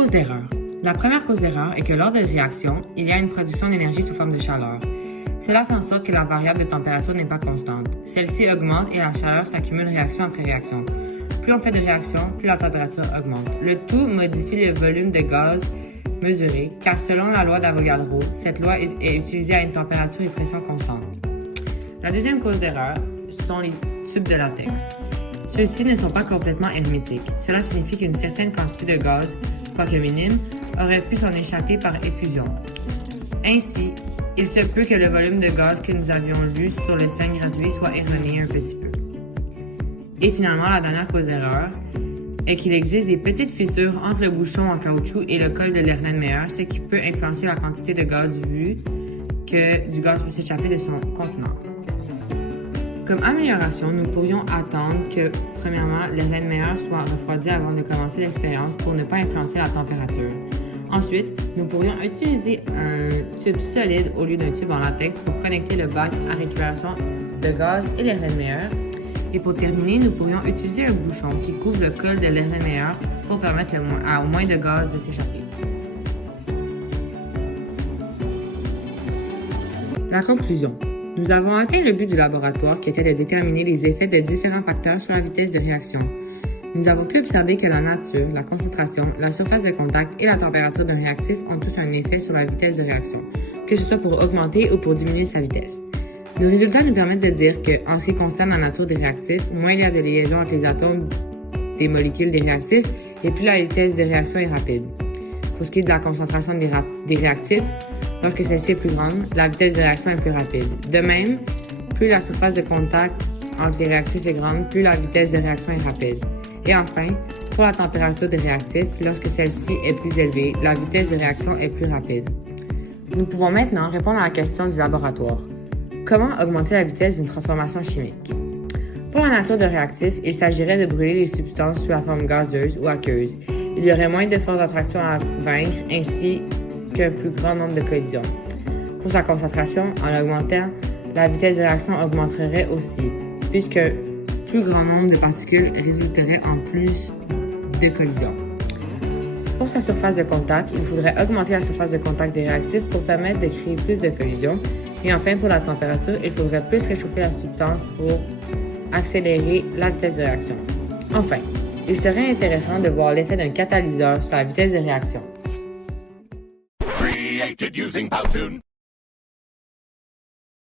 Cause d'erreur. La première cause d'erreur est que lors de réaction, il y a une production d'énergie sous forme de chaleur. Cela fait en sorte que la variable de température n'est pas constante. Celle-ci augmente et la chaleur s'accumule réaction après réaction. Plus on fait de réactions, plus la température augmente. Le tout modifie le volume de gaz mesuré, car selon la loi d'Avogadro, cette loi est utilisée à une température et pression constante. La deuxième cause d'erreur sont les tubes de latex. Ceux-ci ne sont pas complètement hermétiques. Cela signifie qu'une certaine quantité de gaz, quoique minime, aurait pu s'en échapper par effusion. Ainsi, il se peut que le volume de gaz que nous avions vu sur le sein gradué soit erroné un petit peu. Et finalement, la dernière cause d'erreur est qu'il existe des petites fissures entre le bouchon en caoutchouc et le col de l'Erlenmeyer, ce qui peut influencer la quantité de gaz vu que du gaz peut s'échapper de son contenant. Comme amélioration, nous pourrions attendre que, premièrement, l'Erlenmeyer soit refroidi avant de commencer l'expérience pour ne pas influencer la température. Ensuite, nous pourrions utiliser un tube solide au lieu d'un tube en latex pour connecter le bac à récupération de gaz et l'Erlenmeyer. Et pour terminer, nous pourrions utiliser un bouchon qui couvre le col de l'Erlenmeyer pour permettre au moins de gaz de s'échapper. La conclusion. Nous avons atteint le but du laboratoire qui était de déterminer les effets de différents facteurs sur la vitesse de réaction. Nous avons pu observer que la nature, la concentration, la surface de contact et la température d'un réactif ont tous un effet sur la vitesse de réaction, que ce soit pour augmenter ou pour diminuer sa vitesse. Nos résultats nous permettent de dire que, en ce qui concerne la nature des réactifs, moins il y a de liaisons entre les atomes des molécules des réactifs et plus la vitesse de réaction est rapide. Pour ce qui est de la concentration des réactifs, lorsque celle-ci est plus grande, la vitesse de réaction est plus rapide. De même, plus la surface de contact entre les réactifs est grande, plus la vitesse de réaction est rapide. Et enfin, pour la température des réactifs, lorsque celle-ci est plus élevée, la vitesse de réaction est plus rapide. Nous pouvons maintenant répondre à la question du laboratoire. Comment augmenter la vitesse d'une transformation chimique? Pour la nature de réactif, il s'agirait de brûler les substances sous la forme gazeuse ou aqueuse. Il y aurait moins de force d'attraction à vaincre ainsi qu'un plus grand nombre de collisions. Pour sa concentration, en augmentant, la vitesse de réaction augmenterait aussi, puisque plus grand nombre de particules résulterait en plus de collisions. Pour sa surface de contact, il faudrait augmenter la surface de contact des réactifs pour permettre de créer plus de collisions. Et enfin, pour la température, il faudrait plus réchauffer la substance pour accélérer la vitesse de réaction. Enfin, il serait intéressant de voir l'effet d'un catalyseur sur la vitesse de réaction. Created using Powtoon.